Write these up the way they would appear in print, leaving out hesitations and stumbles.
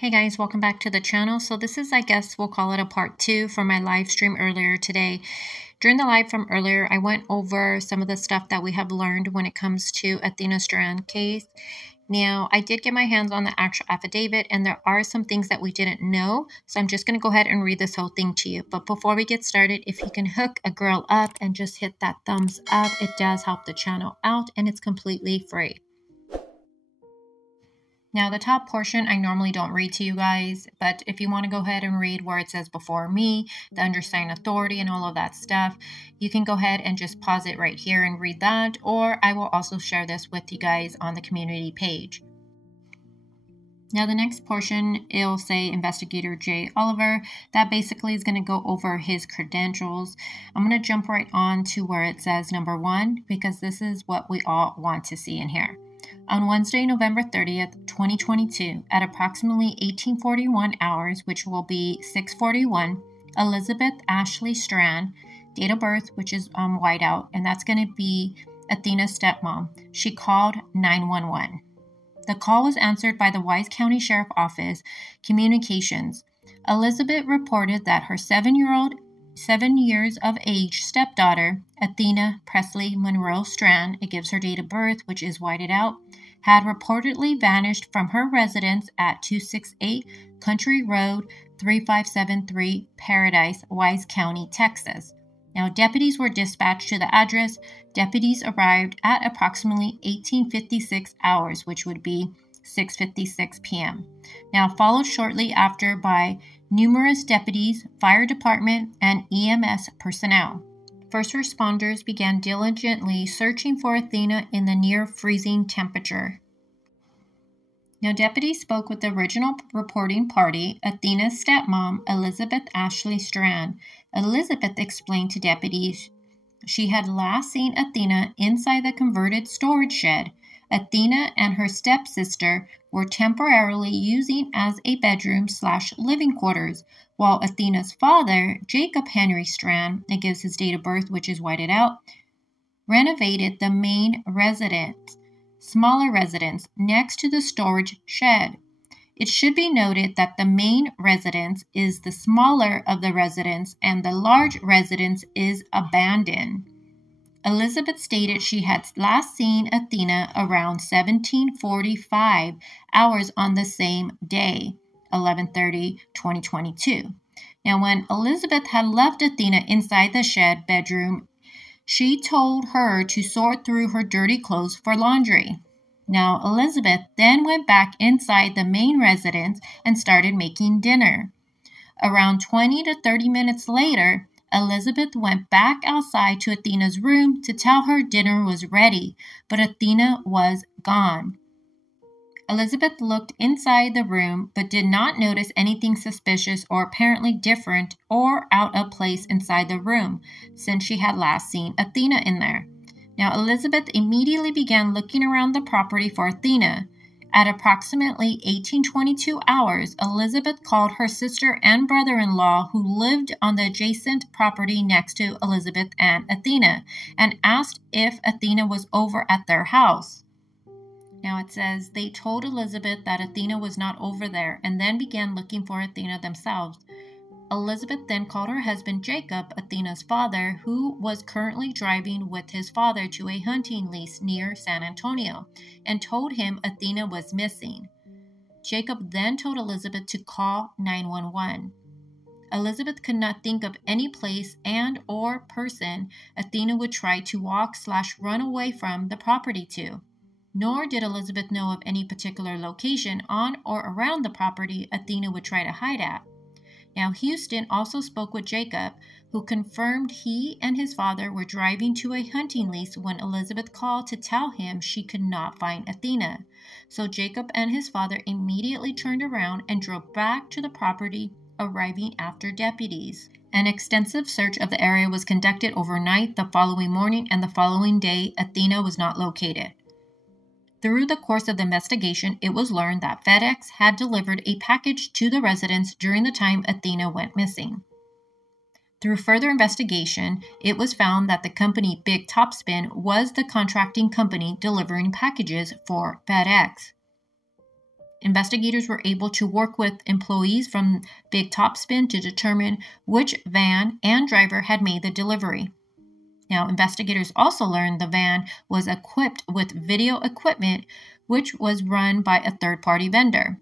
Hey guys, welcome back to the channel. So this is, I guess we'll call it a part 2 for my live stream earlier today. During the live from earlier, I went over some of the stuff that we have learned when it comes to Athena Strand case. Now, I did get my hands on the actual affidavit, and there are some things that we didn't know. So I'm just going to go ahead and read this whole thing to you. But before we get started, if you can hook a girl up and just hit that thumbs up, it does help the channel out, and it's completely free. Now, the top portion I normally don't read to you guys, but if you want to go ahead and read where it says before me, the undersigned authority and all of that stuff, you can go ahead and just pause it right here and read that, or I will also share this with you guys on the community page. Now, the next portion, it'll say Investigator J. Oliver. That basically is going to go over his credentials. I'm going to jump right on to where it says number 1, because this is what we all want to see in here. On Wednesday, November 30th, 2022, at approximately 1841 hours, which will be 6:41, Elizabeth Ashley Strand, date of birth, which is white out, and that's going to be Athena's stepmom. She called 911. The call was answered by the Wise County Sheriff Office Communications. Elizabeth reported that her 7 years of age stepdaughter, Athena Presley Monroe Strand, it gives her date of birth, which is whited out, had reportedly vanished from her residence at 268 Country Road 3573, Paradise, Wise County, Texas. Now, deputies were dispatched to the address. Deputies arrived at approximately 1856 hours, which would be 6:56 p.m. Now, followed shortly after by numerous deputies, fire department, and EMS personnel. First responders began diligently searching for Athena in the near freezing temperature. Now, deputies spoke with the original reporting party, Athena's stepmom, Elizabeth Ashley Strand. Elizabeth explained to deputies she had last seen Athena inside the converted storage shed Athena and her stepsister were temporarily using as a bedroom/living quarters, while Athena's father, Jacob Henry Strand, it gives his date of birth, which is whited out, renovated the main residence, smaller residence, next to the storage shed. It should be noted that the main residence is the smaller of the residence and the large residence is abandoned. Elizabeth stated she had last seen Athena around 17:45 hours on the same day, 11/30/2022. Now, when Elizabeth had left Athena inside the shed bedroom, she told her to sort through her dirty clothes for laundry. Now, Elizabeth then went back inside the main residence and started making dinner. Around 20 to 30 minutes later, Elizabeth went back outside to Athena's room to tell her dinner was ready, but Athena was gone. Elizabeth looked inside the room but did not notice anything suspicious or apparently different or out of place inside the room since she had last seen Athena in there. Now, Elizabeth immediately began looking around the property for Athena. At approximately 1822 hours, Elizabeth called her sister and brother-in-law who lived on the adjacent property next to Elizabeth and Athena and asked if Athena was over at their house. Now it says they told Elizabeth that Athena was not over there and then began looking for Athena themselves. Elizabeth then called her husband Jacob, Athena's father, who was currently driving with his father to a hunting lease near San Antonio, and told him Athena was missing. Jacob then told Elizabeth to call 911. Elizabeth could not think of any place and or person Athena would try to walk/run away from the property to. Nor did Elizabeth know of any particular location on or around the property Athena would try to hide at. Now, Houston also spoke with Jacob, who confirmed he and his father were driving to a hunting lease when Elizabeth called to tell him she could not find Athena. So Jacob and his father immediately turned around and drove back to the property, arriving after deputies. An extensive search of the area was conducted overnight, the following morning, and the following day, Athena was not located. Through the course of the investigation, it was learned that FedEx had delivered a package to the residence during the time Athena went missing. Through further investigation, it was found that the company Big Topspin was the contracting company delivering packages for FedEx. Investigators were able to work with employees from Big Topspin to determine which van and driver had made the delivery. Now, investigators also learned the van was equipped with video equipment, which was run by a third-party vendor.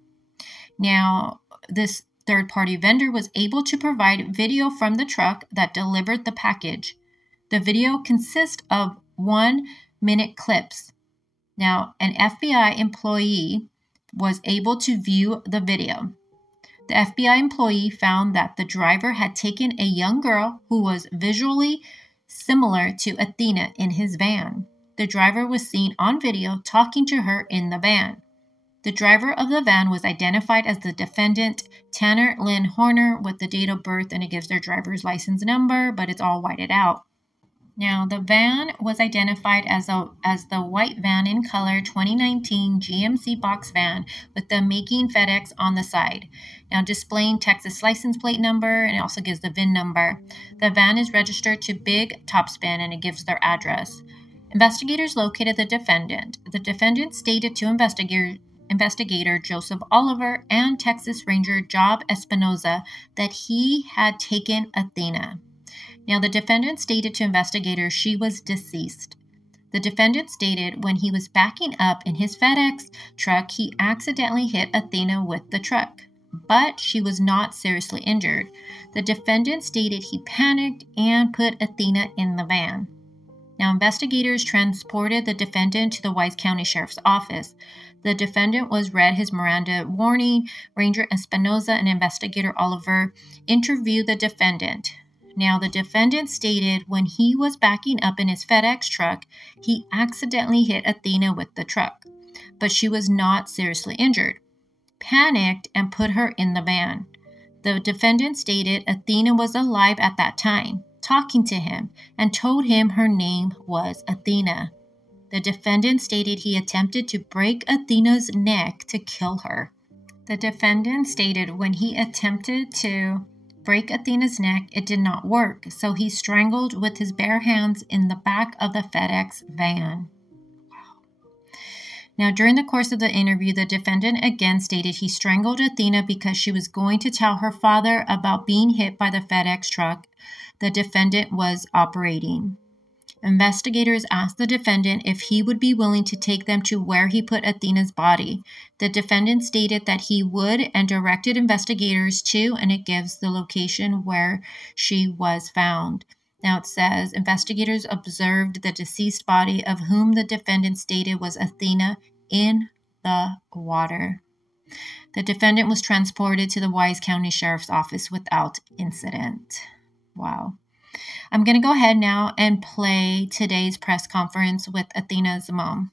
Now, this third-party vendor was able to provide video from the truck that delivered the package. The video consists of 1-minute clips. Now, an FBI employee was able to view the video. The FBI employee found that the driver had taken a young girl who was visually similar to Athena in his van. The driver was seen on video talking to her in the van. The driver of the van was identified as the defendant, Tanner Lynn Horner, with the date of birth, and it gives their driver's license number, but it's all whited out. Now, the van was identified as the white van in color 2019 GMC box van with the making FedEx on the side. Now, displaying Texas license plate number, and it also gives the VIN number. The van is registered to Big Topspin, and it gives their address. Investigators located the defendant. The defendant stated to investigator Joseph Oliver and Texas Ranger Job Espinoza that he had taken Athena. Now, the defendant stated to investigators she was deceased. The defendant stated when he was backing up in his FedEx truck, he accidentally hit Athena with the truck, but she was not seriously injured. The defendant stated he panicked and put Athena in the van. Now, investigators transported the defendant to the Wise County Sheriff's Office. The defendant was read his Miranda warning. Ranger Espinoza and investigator Oliver interviewed the defendant. Now, the defendant stated when he was backing up in his FedEx truck, he accidentally hit Athena with the truck, but she was not seriously injured. Panicked and put her in the van. The defendant stated Athena was alive at that time, talking to him, and told him her name was Athena. The defendant stated he attempted to break Athena's neck to kill her. The defendant stated when he attempted to break Athena's neck, it did not work, so he strangled with his bare hands in the back of the FedEx van. Wow. Now, during the course of the interview, the defendant again stated he strangled Athena because she was going to tell her father about being hit by the FedEx truck the defendant was operating. Investigators asked the defendant if he would be willing to take them to where he put Athena's body. The defendant stated that he would and directed investigators to, and it gives the location where she was found. Now it says, investigators observed the deceased body of whom the defendant stated was Athena in the water. The defendant was transported to the Wise County Sheriff's Office without incident. Wow. I'm going to go ahead now and play today's press conference with Athena's mom.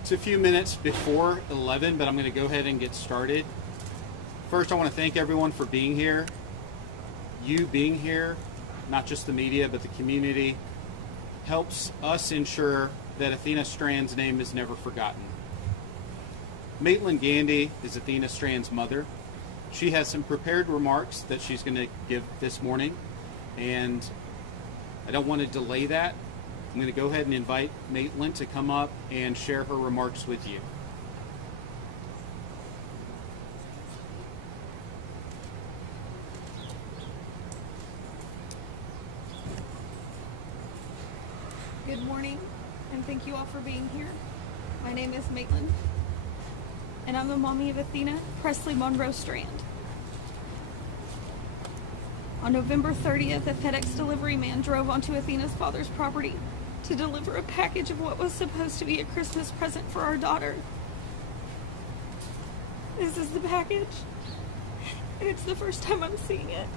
It's a few minutes before 11, but I'm going to go ahead and get started. First, I want to thank everyone for being here. You being here, not just the media, but the community, helps us ensure that Athena Strand's name is never forgotten. Maitland Gandy is Athena Strand's mother. She has some prepared remarks that she's going to give this morning, and I don't want to delay that. I'm going to go ahead and invite Maitland to come up and share her remarks with you. Good morning, and thank you all for being here. My name is Maitland, and I'm the mommy of Athena Presley Monroe Strand. On November 30th, a FedEx delivery man drove onto Athena's father's property to deliver a package of what was supposed to be a Christmas present for our daughter. This is the package, and it's the first time I'm seeing it.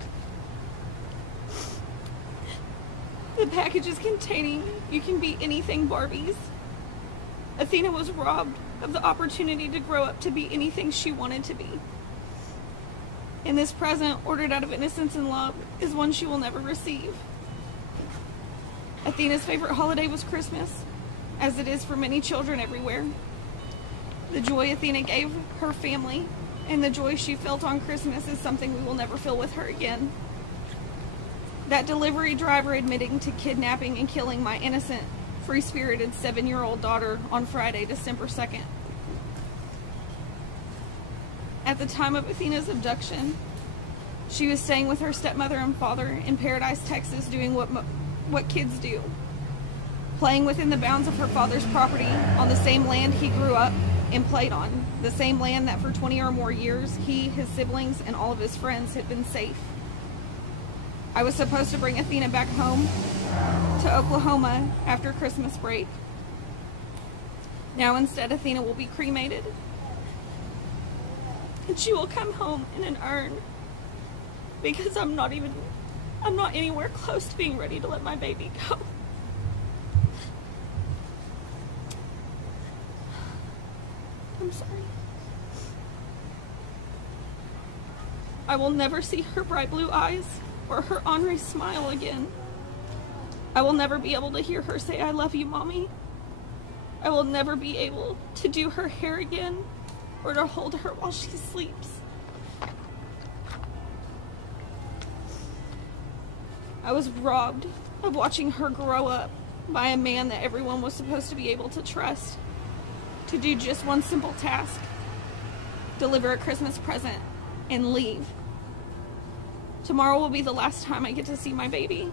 The package is containing "You Can Be Anything" Barbies. Athena was robbed of the opportunity to grow up to be anything she wanted to be. And this present, ordered out of innocence and love, is one she will never receive. Athena's favorite holiday was Christmas, as it is for many children everywhere. The joy Athena gave her family and the joy she felt on Christmas is something we will never feel with her again. That delivery driver admitting to kidnapping and killing my innocent, free-spirited 7-year-old daughter on Friday, December 2nd. At the time of Athena's abduction, she was staying with her stepmother and father in Paradise, Texas, doing what kids do. Playing within the bounds of her father's property on the same land he grew up and played on. The same land that for 20 or more years, he, his siblings, and all of his friends had been safe. I was supposed to bring Athena back home to Oklahoma after Christmas break. Now instead, Athena will be cremated, and she will come home in an urn, because I'm not anywhere close to being ready to let my baby go. I'm sorry. I will never see her bright blue eyes or her ornery smile again. I will never be able to hear her say, "I love you, Mommy." I will never be able to do her hair again or to hold her while she sleeps. I was robbed of watching her grow up by a man that everyone was supposed to be able to trust, to do just one simple task: deliver a Christmas present and leave. Tomorrow will be the last time I get to see my baby.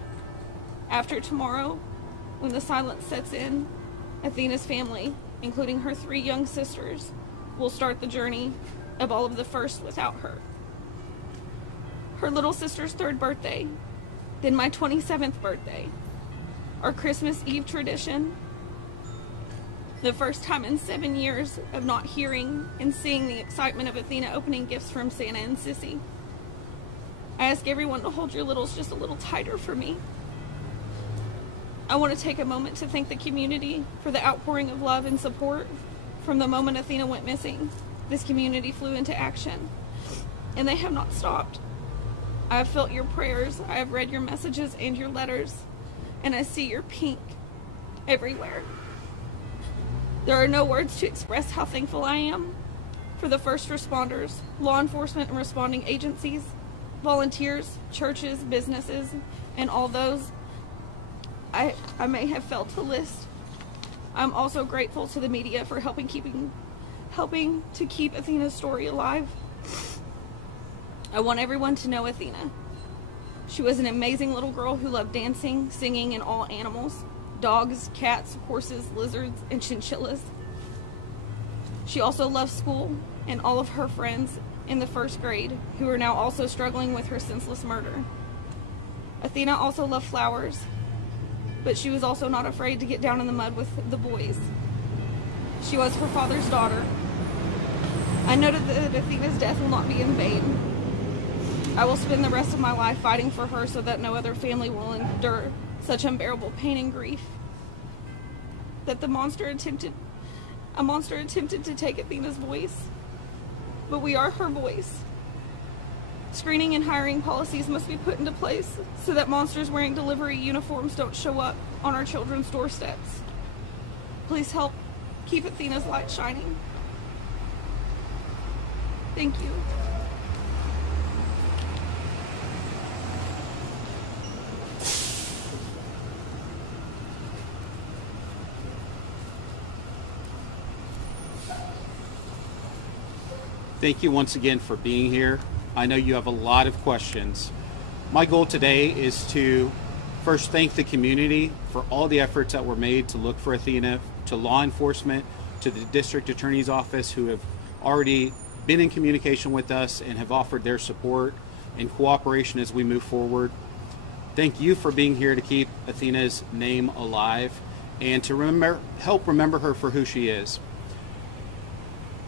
After tomorrow, when the silence sets in, Athena's family, including her 3 young sisters, will start the journey of all of the first without her. Her little sister's 3rd birthday, then my 27th birthday, our Christmas Eve tradition, The first time in 7 years of not hearing and seeing the excitement of Athena opening gifts from Santa and Sissy. I ask everyone to hold your littles just a little tighter for me. I want to take a moment to thank the community for the outpouring of love and support. From the moment Athena went missing, this community flew into action, and they have not stopped. I have felt your prayers, I have read your messages and your letters, and I see your pink everywhere. There are no words to express how thankful I am for the first responders, law enforcement and responding agencies, volunteers, churches, businesses, and all those I may have failed to list. I'm also grateful to the media for helping to keep Athena's story alive. I want everyone to know Athena. She was an amazing little girl who loved dancing, singing, and all animals. Dogs, cats, horses, lizards, and chinchillas. She also loved school and all of her friends in the first grade, who are now also struggling with her senseless murder. Athena also loved flowers, but she was also not afraid to get down in the mud with the boys. She was her father's daughter. I noted that Athena's death will not be in vain. I will spend the rest of my life fighting for her so that no other family will endure such unbearable pain and grief. That a monster attempted to take Athena's voice, but we are her voice. Screening and hiring policies must be put into place so that monsters wearing delivery uniforms don't show up on our children's doorsteps. Please help keep Athena's light shining. Thank you. Thank you once again for being here. I know you have a lot of questions. My goal today is to first thank the community for all the efforts that were made to look for Athena, to law enforcement, to the district attorney's office who have already been in communication with us and have offered their support and cooperation as we move forward. Thank you for being here to keep Athena's name alive and to help remember her for who she is.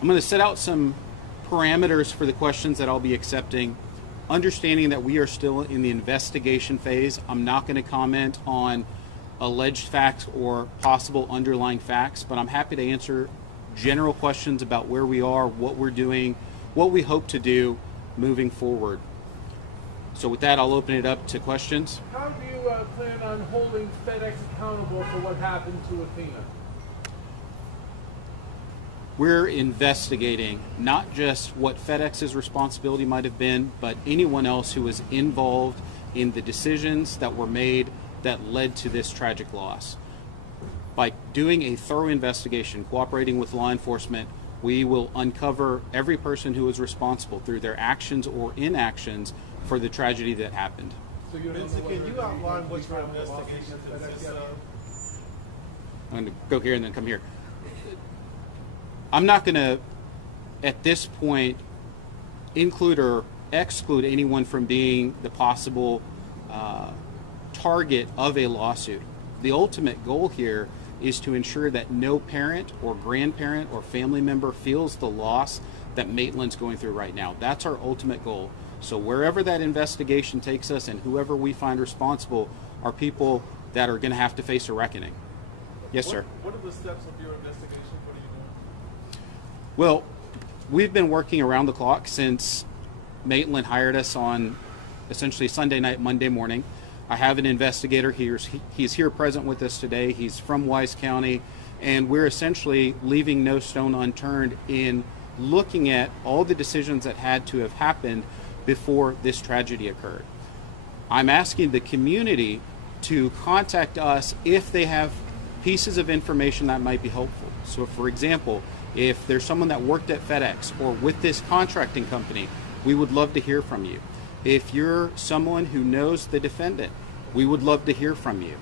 I'm going to set out some parameters for the questions that I'll be accepting, understanding that we are still in the investigation phase. I'm not going to comment on alleged facts or possible underlying facts, but I'm happy to answer general questions about where we are, what we're doing, what we hope to do moving forward. So with that, I'll open it up to questions. How do you plan on holding FedEx accountable for what happened to Athena? We're investigating not just what FedEx's responsibility might have been, but anyone else who was involved in the decisions that were made that led to this tragic loss. By doing a thorough investigation, cooperating with law enforcement, we will uncover every person who was responsible through their actions or inactions for the tragedy that happened. So Vincent, can you outline what your investigation consists of? I'm going to go here and then come here. I'm not going to, at this point, include or exclude anyone from being the possible target of a lawsuit. The ultimate goal here is to ensure that no parent or grandparent or family member feels the loss that Maitland's going through right now. That's our ultimate goal. So wherever that investigation takes us and whoever we find responsible are people that are going to have to face a reckoning. Yes, sir. What are the steps of your investigation? What are you doing? Well, we've been working around the clock since Maitland hired us on essentially Sunday night, Monday morning. I have an investigator here. He's here present with us today. He's from Wise County, and we're essentially leaving no stone unturned in looking at all the decisions that had to have happened before this tragedy occurred. I'm asking the community to contact us if they have pieces of information that might be helpful. So, for example, if there's someone that worked at FedEx or with this contracting company, we would love to hear from you. If you're someone who knows the defendant, we would love to hear from you.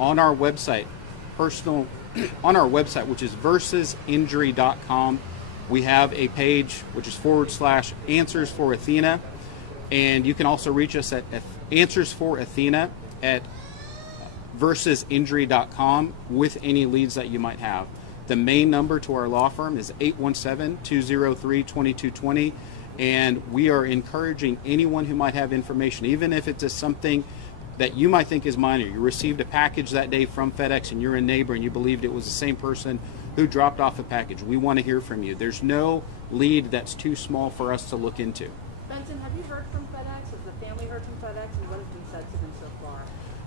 On our website, which is versusinjury.com, we have a page which is /Answers for Athena, and you can also reach us at Answers for Athena at versusinjury.com with any leads that you might have. The main number to our law firm is 817-203-2220, and we are encouraging anyone who might have information, even if it's something that you might think is minor. You received a package that day from FedEx and you're a neighbor and you believed it was the same person who dropped off a package. We want to hear from you. There's no lead that's too small for us to look into. Benson, have you heard from FedEx? Has the family heard from FedEx, and what has been said to them so far?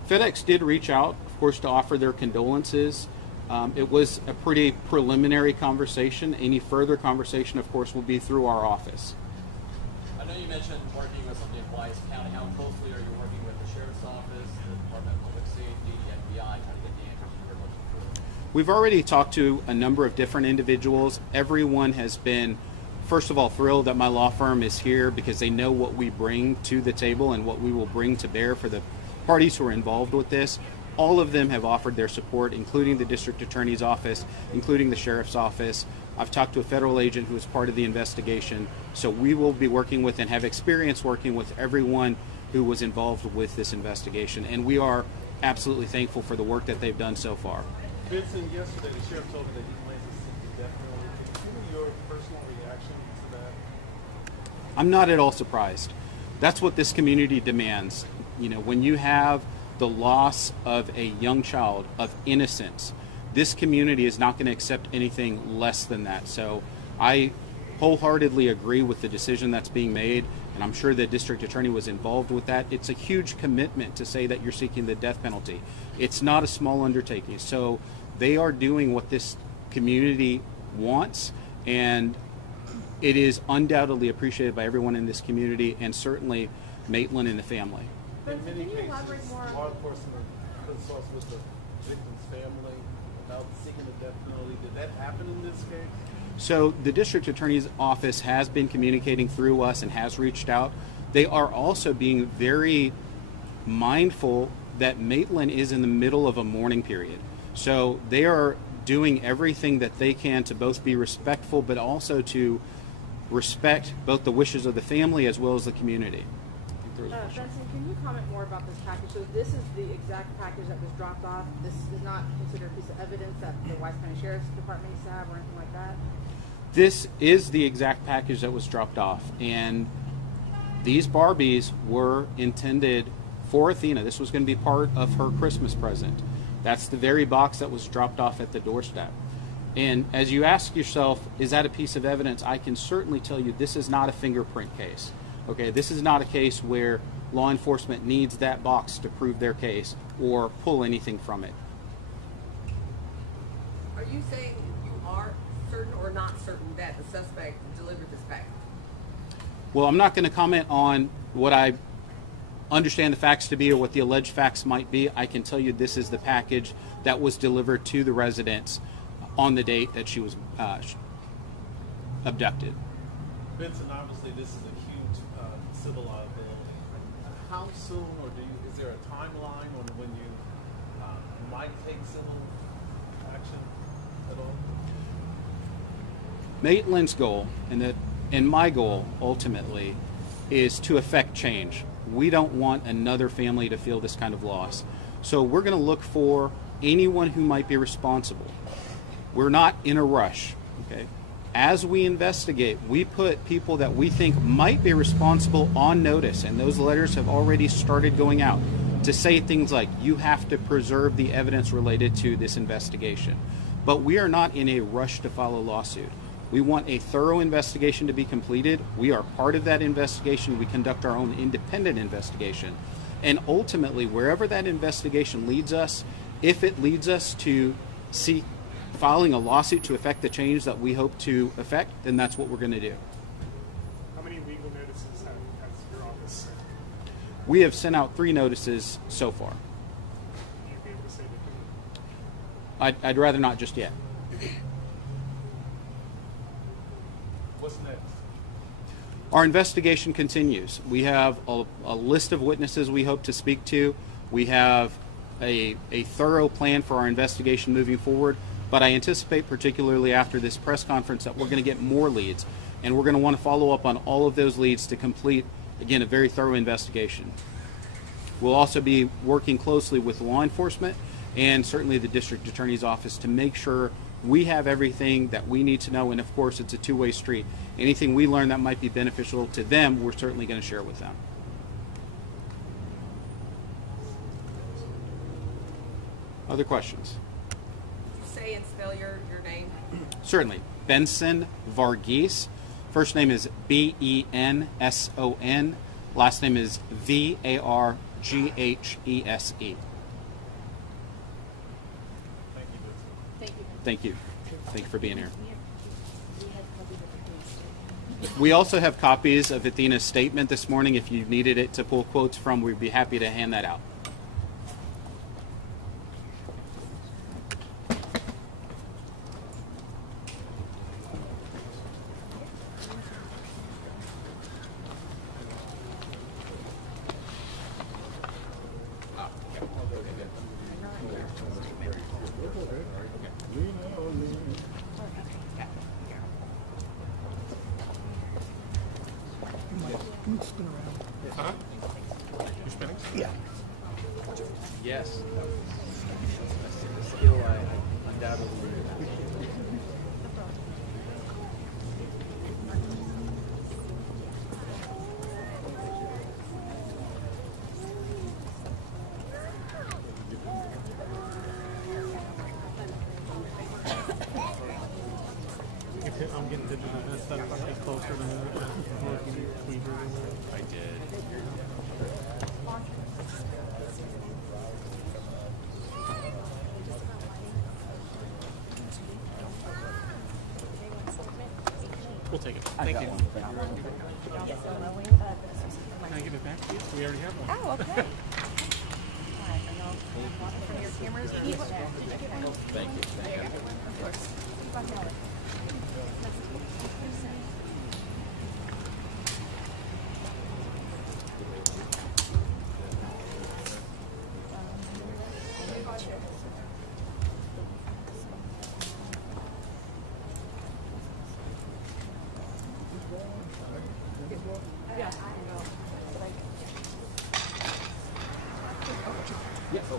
FedEx did reach out, of course, to offer their condolences. It was a pretty preliminary conversation. Any further conversation, of course, will be through our office. I know you mentioned working with somebody in Wise County. How closely are you working with the Sheriff's Office, the Department of Public Safety, the FBI, trying to get the answers you're looking for? We've already talked to a number of different individuals. Everyone has been, first of all, thrilled that my law firm is here because they know what we bring to the table and what we will bring to bear for the parties who are involved with this. All of them have offered their support, including the district attorney's office, including the sheriff's office. I've talked to a federal agent who was part of the investigation. So we will be working with and have experience working with everyone who was involved with this investigation. And we are absolutely thankful for the work that they've done so far. Vincent, yesterday the sheriff told me that he plans to seek the death penalty. Can you give me your personal reaction to that? I'm not at all surprised. That's what this community demands. You know, when you have the loss of a young child, of innocence, this community is not going to accept anything less than that. So I wholeheartedly agree with the decision that's being made, and I'm sure the district attorney was involved with that. It's a huge commitment to say that you're seeking the death penalty. It's not a small undertaking. So they are doing what this community wants, and it is undoubtedly appreciated by everyone in this community, and certainly Maitland and the family. In many cases, law enforcement consults with the victim's family about seeking the death penalty. Did that happen in this case? So the district attorney's office has been communicating through us and has reached out. They are also being very mindful that Maitland is in the middle of a mourning period. So they are doing everything that they can to both be respectful, but also to respect both the wishes of the family as well as the community. Benson, can you comment more about this package? So this is the exact package that was dropped off. This is not considered a piece of evidence that the Wise County Sheriff's Department used to have or anything like that? This is the exact package that was dropped off, and these Barbies were intended for Athena. This was going to be part of her Christmas present. That's the very box that was dropped off at the doorstep. And as you ask yourself, is that a piece of evidence? I can certainly tell you this is not a fingerprint case. Okay, this is not a case where law enforcement needs that box to prove their case or pull anything from it. Are you saying you are certain or not certain that the suspect delivered this package? Well, I'm not going to comment on what I understand the facts to be or what the alleged facts might be. I can tell you this is the package that was delivered to the residents on the date that she was abducted. Benson, obviously this is a huge civil liability. How soon, or is there a timeline on when you might take civil action at all? Maitland's goal, and my goal ultimately, is to effect change. We don't want another family to feel this kind of loss. So we're going to look for anyone who might be responsible. We're not in a rush, okay? As we investigate, we put people that we think might be responsible on notice, and those letters have already started going out to say things like, you have to preserve the evidence related to this investigation. But we are not in a rush to file a lawsuit. We want a thorough investigation to be completed. We are part of that investigation. We conduct our own independent investigation. And ultimately, wherever that investigation leads us, if it leads us to seek filing a lawsuit to effect the change that we hope to effect, then that's what we're going to do. How many legal notices has your office sent? We have sent out 3 notices so far. Would you be able to say that? I'd rather not just yet. What's next? Our investigation continues. We have a list of witnesses we hope to speak to. We have a thorough plan for our investigation moving forward. But I anticipate, particularly after this press conference, that we're going to get more leads. And we're going to want to follow up on all of those leads to complete, again, a very thorough investigation. We'll also be working closely with law enforcement and certainly the district attorney's office to make sure We have everything that we need to know, and of course, it's a two-way street. Anything we learn that might be beneficial to them, we're certainly going to share with them. Other questions? Say and spell your name. Certainly. Benson Varghese. First name is Benson. Last name is Varghese. Thank you. Thank you for being here. We also have copies of Athena's statement this morning. If you needed it to pull quotes from, we'd be happy to hand that out. Yes. A skill I undoubtedly. I'm getting digital instead of get closer to the I did. We'll take it. Thank you. Can I give it back to you? We already have one. Oh, okay. From your cameras or Thank you. of course.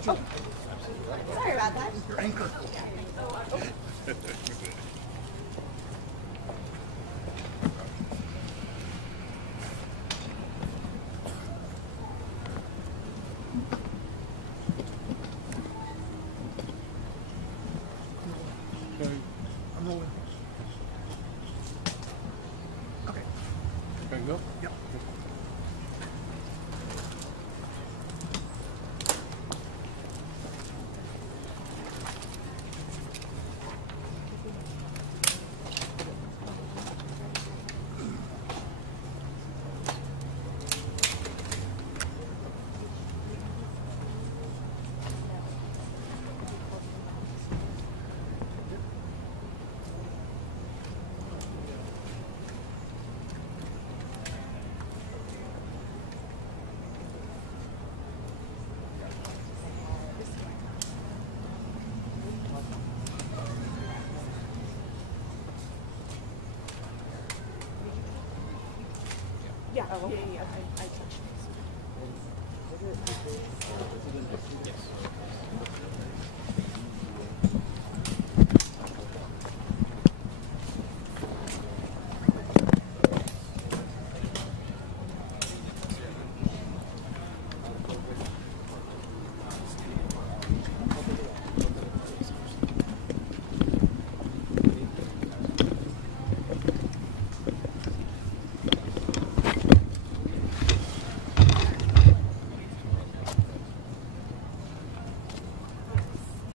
Sorry about that. Your anchor. I'm rolling. Okay. Can I go? Yeah. Yeah, I touched it.